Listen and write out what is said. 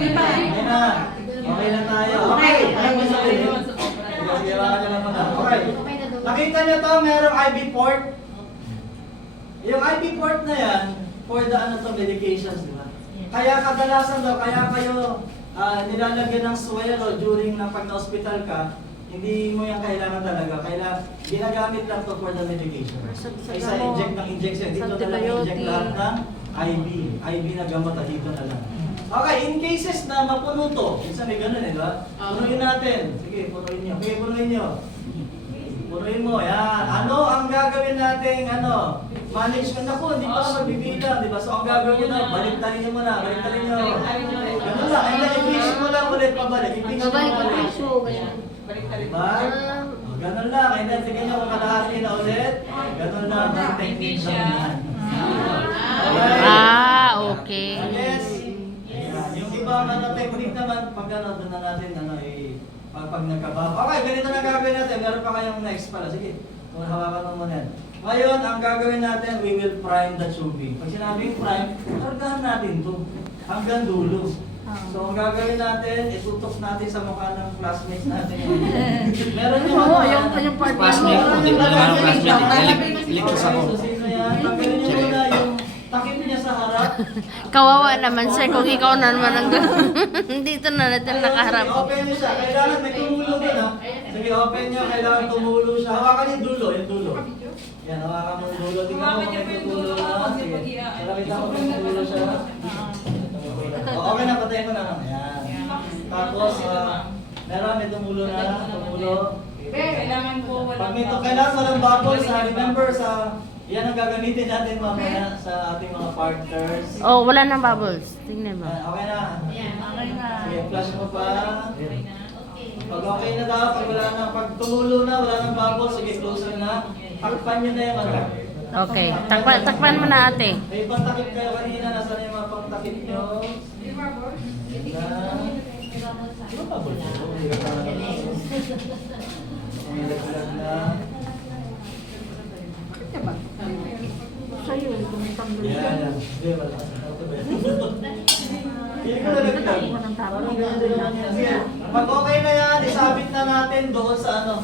Okay na. Okay na tayo. Okay. Alam mo sabihin. Sige, baka ka lang muna. Okay. Nakita niyo to, merong IV port. Yung IV port na yan, for the medications, di ba? Kaya kadalasan daw, kaya kayo nilalagyan ng swero during na pag na-hospital ka, hindi mo yan kailangan talaga. Ginagamit lang to for the medication. Kaysa inject ng injection. Dito na lang inject lahat ng IV. IV na gamot at dito na lang. Okay, in cases na mapuno to, minsan may ganun eh, diba? Punuin natin. Sige, punuin nyo. Okay, punuin nyo. Punuin mo, yan. Ano ang gagawin natin, management ako, hindi pa magbibilang, di ba? So, ang gagawin nyo, baliktarin nyo muna, baliktarin nyo. Ganun lang, ay na-i-fish mo lang ulit, pabalik. I-fish mo ulit. Diba? Ganun lang, ay natigyan nyo kung kalahati na ulit. Ganun lang, ang technique lang yan. Okay. Yes. Yung ibang technique naman, pag doon na natin, pag nagkababa. Okay, ganito na gagawin natin. Meron pa kayong next pala. Sige, kung hawakan mo muna yan. Ngayon, ang gagawin natin, we will prime the tubing. Pag sinabing prime, kargahan natin ito hanggang dulo. So, ang gagawin natin, itutok natin sa mukha ng classmates natin. Meron yung part Classmate ko, di ba naman ang classmate? Electus ako. Sino yan? Tanggalin niyo muna yung takip niya sa harap. Kawawa naman siya kung ikaw na naman ang dito na natin nakaharap. Open niyo siya. Kailangan may tumulo din, ha? Sige, open niyo. Kailangan tumulo siya. Hawakan yung dulo. Yan, hawakan mo yung dulo. Tingnan mo kung may tumulo na. Sige. Nakita mo kung may tumulo siya. Okay na, patayin ko na lang. Yan. Tapos, meron may tumulo na. Tumulo. Kailangan po Kailangan walang bubbles. Remember, yan ang gagamitin natin mamaya sa ating mga partners. Oh, wala nang bubbles. Tingnan mo. Okay na. Okay na. Sige, flash mo pa. Pag okay na daw, pag tumulo na, wala nang bubbles, sige, close na. Takpan nyo na yung Okay. Takpan mo na ate. May pantakip kayo kanina, nasa na yung mga pantakip nyo? Ano pa ba? Sa'yo, tumitanggal ka. Yan. Hindi, wala. Hindi ko nalagdag. Pag okay na yan, isabit na natin doon sa